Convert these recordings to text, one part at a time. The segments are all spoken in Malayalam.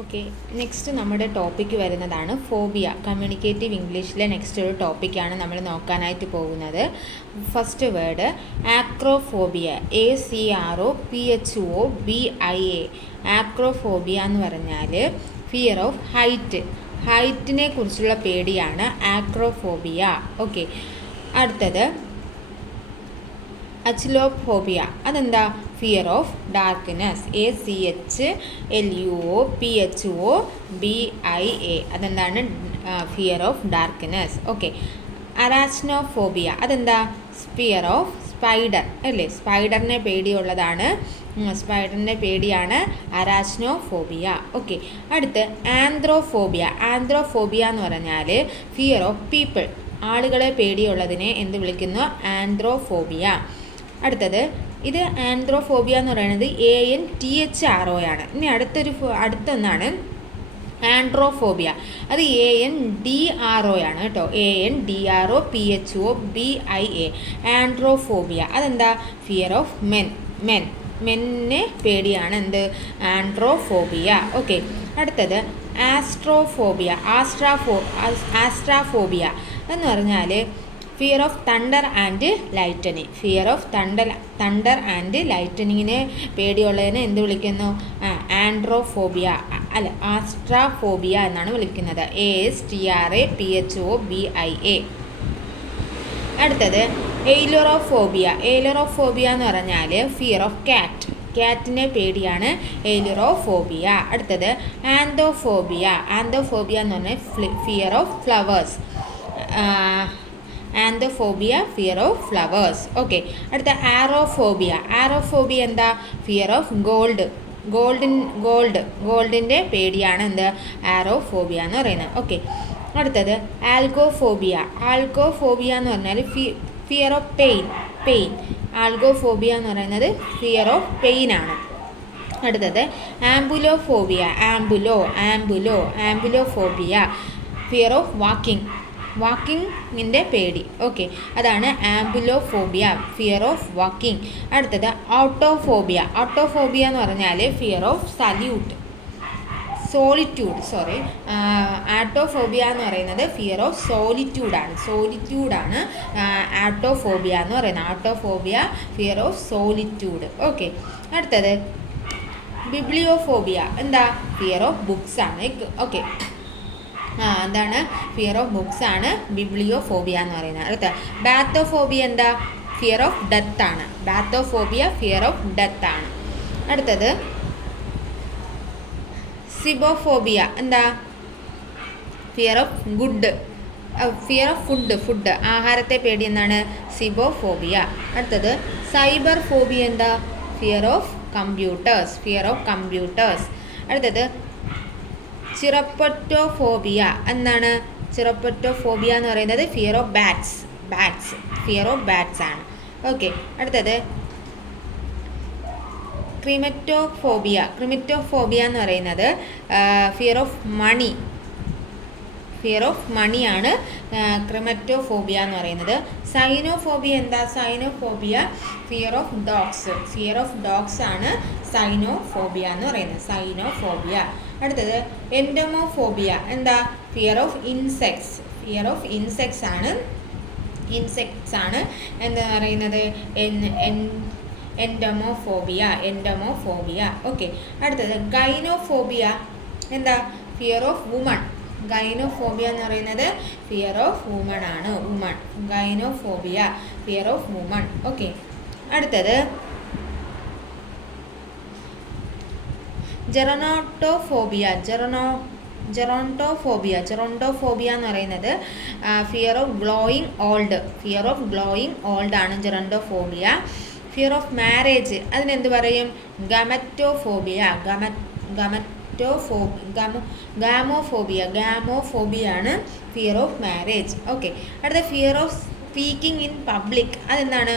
ഓക്കെ, നെക്സ്റ്റ് നമ്മുടെ ടോപ്പിക്ക് വരുന്നതാണ് ഫോബിയ. കമ്മ്യൂണിക്കേറ്റീവ് ഇംഗ്ലീഷിലെ നെക്സ്റ്റ് ഒരു ടോപ്പിക്കാണ് നമ്മൾ നോക്കാനായിട്ട് പോകുന്നത്. First word acrophobia, ACROPHOBIA. Acrophobia എന്ന് പറഞ്ഞാൽ ഫിയർ ഓഫ് ഹൈറ്റ്, ഹൈറ്റിനെ കുറിച്ചുള്ള പേടിയാണ് ആക്രോഫോബിയ. ഓക്കെ, അടുത്തത് അച്ലോഫോബിയ, അതെന്താ? ഫിയർ ഓഫ് ഡാർക്ക്നെസ്, ACHLUOPHOBIA, അതെന്താണ്? Fear of darkness. ഓക്കെ, അറാച്നോഫോബിയ, അതെന്താ? ഫിയർ ഓഫ് സ്പൈഡർ, അല്ലേ? സ്പൈഡറിനെ പേടിയുള്ളതാണ്, സ്പൈഡറിൻ്റെ പേടിയാണ് അറാച്നോഫോബിയ. ഓക്കെ, അടുത്ത് ആന്ത്രോഫോബിയ. ആന്ത്രോഫോബിയ എന്ന് പറഞ്ഞാൽ ഫിയർ ഓഫ് പീപ്പിൾ, ആളുകളെ പേടിയുള്ളതിനെ എന്ത് വിളിക്കുന്നു? ആന്ത്രോഫോബിയ. അടുത്തത് ഇത് ആന്ത്രോഫോബിയ എന്ന് പറയുന്നത് ANTHRO ആണ്. ഇനി അടുത്തൊന്നാണ് ആൻഡ്രോഫോബിയ, അത് ANDRO ആണ് കേട്ടോ, ANDROPHOBIA. ആൻഡ്രോഫോബിയ അതെന്താ? ഫിയർ ഓഫ് മെന്നെ പേടിയാണ് എന്ത്? ആൻഡ്രോഫോബിയ. ഓക്കെ, അടുത്തത് ആസ്ട്രോഫോബിയ. ആസ്ട്രാഫോബിയ എന്ന് പറഞ്ഞാൽ fear of thunder and lightning. Fear of thunder and ലൈറ്റനിങ്ങിനെ പേടിയുള്ളതിനെ എന്ത് വിളിക്കുന്നു? ആൻഡ്രോഫോബിയ അല്ല, ആസ്ട്രാഫോബിയ എന്നാണ് വിളിക്കുന്നത്, ASTRAPHOBIA. അടുത്തത് എയ്ലറോഫോബിയ. എയ്ലറോഫോബിയ എന്ന് പറഞ്ഞാൽ ഫിയർ ഓഫ് ക്യാറ്റിനെ പേടിയാണ് എയ്ലറോഫോബിയ. അടുത്തത് ആന്തോഫോബിയ. ആന്തോഫോബിയ എന്ന് പറഞ്ഞാൽ fear of flowers, anthophobia fear of flowers. Okay, അടുത്ത ആറോഫോബിയ. ആറോഫോബിയ എന്താ? ഫിയർ ഓഫ് ഗോൾഡിൻ്റെ പേടിയാണ് എന്ത്? ആറോഫോബിയ എന്ന് പറയുന്നത്. ഓക്കെ, അടുത്തത് ആൽഗോഫോബിയ. ആൽഗോഫോബിയ എന്ന് പറഞ്ഞാൽ ഫിയർ ഓഫ് പെയിൻ. ആൽഗോഫോബിയ എന്ന് പറയുന്നത് ഫിയർ ഓഫ് പെയിൻ ആണ്. അടുത്തത് ആംബുലോഫോബിയ. ആംബുലോഫോബിയ ഫിയർ ഓഫ് വാക്കിങ്ങിൻ്റെ പേടി. ഓക്കെ, അതാണ് ആംബുലോഫോബിയ, ഫിയർ ഓഫ് വാക്കിംഗ്. അടുത്തത് ഓട്ടോഫോബിയ. ഓട്ടോഫോബിയ എന്ന് പറഞ്ഞാൽ ഫിയർ ഓഫ് ആട്ടോഫോബിയ എന്ന് പറയുന്നത് ഫിയർ ഓഫ് സോളിറ്റ്യൂഡാണ് ആട്ടോഫോബിയ എന്ന് പറയുന്നത്. ആട്ടോഫോബിയ ഫിയർ ഓഫ് സോളിറ്റ്യൂഡ്. ഓക്കെ, അടുത്തത് ബിബ്ലിയോഫോബിയ. എന്താ? ഫിയർ ഓഫ് ബുക്സ് ആണ്. ഓക്കെ, എന്താണ്? ഫിയർ ഓഫ് ബുക്സ് ആണ് ബിബ്ലിയോഫോബിയ എന്ന് പറയുന്നത്. അടുത്ത ബാത്തോഫോബിയ എന്താ? ഫിയർ ഓഫ് ഡെത്ത് ആണ്. ബാത്തോഫോബിയ ഫിയർ ഓഫ് ഡെത്ത് ആണ്. അടുത്തത് സിബോഫോബിയ എന്താ? ഫിയർ ഓഫ് ഫുഡ്, ആഹാരത്തെ പേടി എന്താണ്? സിബോഫോബിയ. അടുത്തത് സൈബർ ഫോബിയ എന്താ? Fear of computers. അടുത്തത് ചിറപ്പറ്റോഫോബിയ എന്താണ്? ചിറപ്പറ്റോഫോബിയ എന്ന് പറയുന്നത് ഫിയർ ഓഫ് ബാറ്റ്സ് ആണ്. ഓക്കെ, അടുത്തത് ക്രിമറ്റോഫോബിയ എന്ന് പറയുന്നത് ഫിയർ ഓഫ് മണിയാണ് ക്രിമറ്റോഫോബിയ എന്ന് പറയുന്നത്. സൈനോഫോബിയ എന്താ? സൈനോഫോബിയ ഫിയർ ഓഫ് ഡോഗ്സ് ആണ് സൈനോഫോബിയ എന്ന് പറയുന്നത്, സൈനോഫോബിയ. അടുത്തത് എൻഡമോഫോബിയ എന്താ? ഫിയർ ഓഫ് ഇൻസെക്ട്സ് ആണ് എന്താ പറയുന്നത്? എൻഡമോഫോബിയ. ഓക്കെ, അടുത്തത് ഗൈനോഫോബിയ എന്താ? Fear of woman. ഗൈനോഫോബിയ എന്ന് പറയുന്നത് ഫിയർ ഓഫ് വുമൺ ആണ്. ഗൈനോഫോബിയ ഫിയർ ഓഫ് വുമൺ. ഓക്കെ, അടുത്തത് ജെറോണ്ടോഫോബിയ എന്ന് പറയുന്നത് ഫിയർ ഓഫ് ഗ്ലോയിങ് ഓൾഡ് ആണ് ജെറോണ്ടോഫോബിയ. ഫിയർ ഓഫ് മാരേജ് അതിനെന്ത് പറയും? ഗാമോഫോബിയ ആണ് ഫിയർ ഓഫ് മാരേജ്. ഓക്കെ, അടുത്ത fear of speaking in public അതെന്താണ്?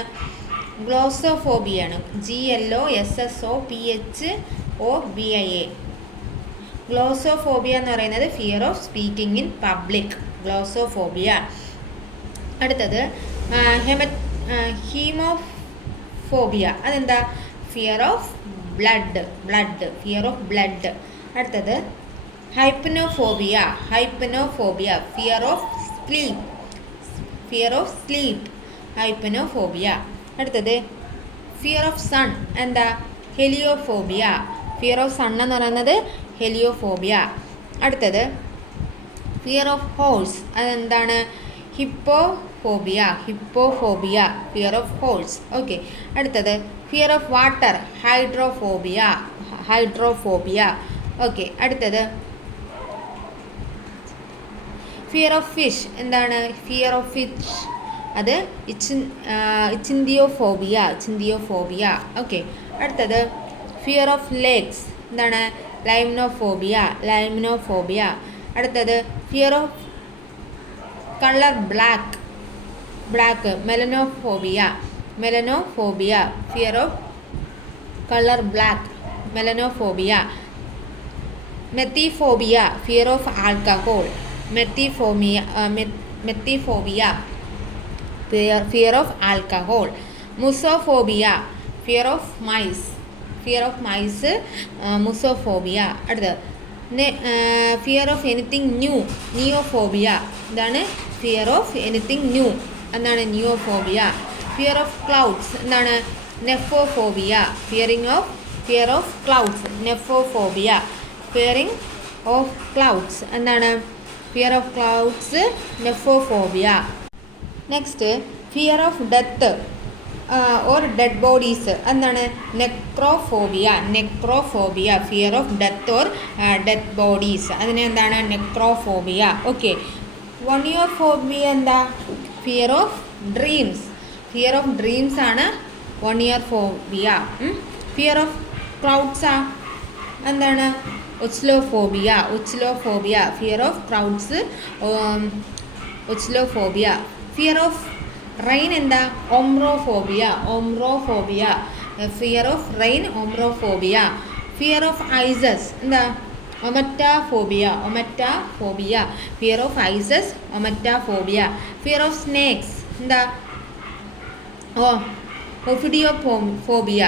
ഗ്ലോസോഫോബിയ ആണ്, GLOSSOPHOBIA. ഗ്ലോസോഫോബിയ എന്ന് പറയുന്നത് fear of speaking in public, glossophobia. അടുത്തത് ഹീമോഫോബിയ അതെന്താ? Fear of blood. അടുത്തത് hypnophobia, hypnophobia, fear of sleep, hypnophobia. അടുത്തത് ഫിയർ ഓഫ് സൺ, എന്താ? ഹെലിയോഫോബിയ. ഫിയർ ഓഫ് സൺ എന്ന് പറയുന്നത് ഹെലിയോഫോബിയ. അടുത്തത് ഫിയർ ഓഫ് ഹോഴ്സ്, അതെന്താണ്? Hippophobia, hippophobia, fear of horse. Okay. അടുത്തത് fear of water, hydrophobia, hydrophobia. Okay. അടുത്തത് ഫിയർ ഓഫ് ഫിഷ്, എന്താണ്? ഫിയർ ഓഫ് ഫിഷ്, അത് ഇച്ചിന്തിയോഫോബിയ, ഇച്ചിന്തിയോഫോബിയ. ഓക്കെ. അടുത്തത് ഫിയർ ഓഫ് ലേക്സ്, എന്താണ്? Limnophobia, limnophobia. അടുത്തത് fear of colour black, melanophobia, melanophobia, fear of colour black, melanophobia. Methyphobia, fear of alcohol, methyphobia, fear of alcohol. Musophobia, fear of mice, musophobia. അടുത്തത് fear of anything new, neophobia. ഇതാണ് ഫിയർ ഓഫ് എനിത്തിങ് ന്യൂ, എന്താണ്? നിയോഫോബിയ. ഫിയർ ഓഫ് ക്ലൗഡ്സ്, എന്താണ്? Nephophobia. Fear of clouds, nephophobia. Fearing of clouds, എന്താണ്? Fear of clouds, nephophobia. Next fear of death or dead bodies, എന്താണ്? Necrophobia, necrophobia, fear of death or dead bodies, അതിന് എന്താണ്? നെക്രോഫോബിയ. ഓക്കെ. വണിയോഫോബിയ എന്താ? Fear of dreams, fear of dreams ആണ് വണിയോഫോബിയ. ഫിയർ ഓഫ് ക്രൗഡ്സാ, എന്താണ്? Ochlophobia, ochlophobia, fear of crowds, ochlophobia. Fear of rain എന്താ? Ombrophobia, ombrophobia, fear of rain, ombrophobia. Fear of ഐസസ്, എന്താ? Ommetaphobia, ommetaphobia, fear of eyes, ommetaphobia. Fear of snakes, എന്താ? Ophidiophobia,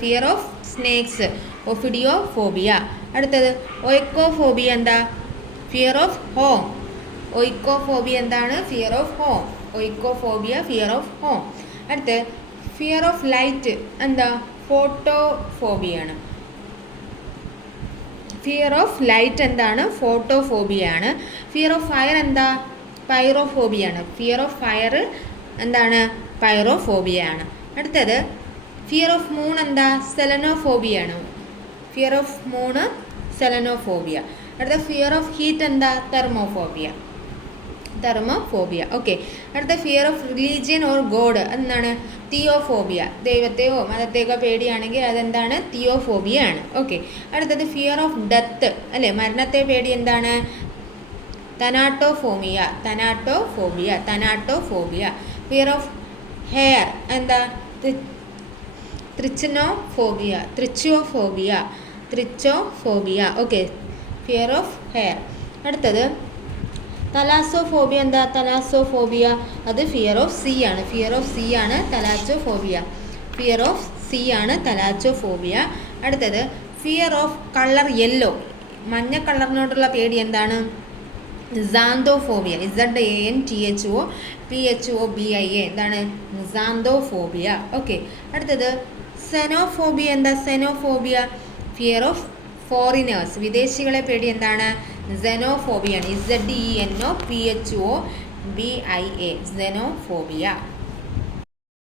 fear of snakes, ophidiophobia. അടുത്തത് ഒയ്ക്കോഫോബിയ, എന്താ? ഫിയർ ഓഫ് ഹോം, ഒയ്ക്കോഫോബിയ എന്താണ്? Fear of home, oikophobia, fear of home. അടുത്ത് ഫിയർ ഓഫ് ലൈറ്റ്, എന്താ? ഫോട്ടോഫോബിയാണ്. ഫിയർ ഓഫ് ലൈറ്റ് എന്താണ്? ഫോട്ടോഫോബിയാണ്. ഫിയർ ഓഫ് ഫയർ എന്താ? പൈറോഫോബിയാണ്. ഫിയർ ഓഫ് ഫയർ എന്താണ്? പൈറോഫോബിയാണ്. അടുത്തത് ഫിയർ ഓഫ് മൂൺ എന്താ? സെലനോഫോബിയാണ്. Fear of moon selenophobia. അടുത്ത ഫിയർ ഓഫ് ഹീറ്റ് എന്താ? Thermophobia, thermophobia. ഓക്കെ. അടുത്ത fear of religion or god എന്താണ്? തിയോഫോബിയ, ദൈവത്തെയോ മതത്തെയോ പേടിയാണെങ്കിൽ അതെന്താണ്? തിയോഫോബിയ ആണ്. ഓക്കെ. അടുത്തത് ഫിയർ ഓഫ് ഡെത്ത്, അല്ലേ? മരണത്തെ പേടി എന്താണ്? തനാട്ടോഫോമിയ, തനാട്ടോഫോബിയ, തനാട്ടോഫോബിയ. ഫിയർ ഓഫ് ഹെയർ എന്താ? ത്രിച്ചനോഫോബിയ, ത്രിച്ചോഫോബിയ, ത്രിച്ചോഫോബിയ. ഓക്കെ. Fear of hair. അടുത്തത് തലാസോഫോബിയ എന്താ? തലാസോഫോബിയ, അത് ഫിയർ ഓഫ് സീ ആണ്. ഫിയർ ഓഫ് സീ ആണ് തലാച്ചോഫോബിയ. ഫിയർ ഓഫ് സീ ആണ് തലാച്ചോഫോബിയ. അടുത്തത് ഫിയർ ഓഫ് കളർ യെല്ലോ, മഞ്ഞ കളറിനോടുള്ള പേടി എന്താണ്? സാന്തോഫോബിയ, ZANTHOPHOBIA, എന്താണ്? സാന്തോഫോബിയ. ഓക്കെ. അടുത്തത് സെനോഫോബിയ എന്താ? സെനോഫോബിയ, ഫിയർ ഓഫ് ഫോറിനേഴ്സ്, വിദേശികളെ പേടി എന്താണ്? സെനോഫോബിയാണ്. ZENOPHOBIA, xenophobia.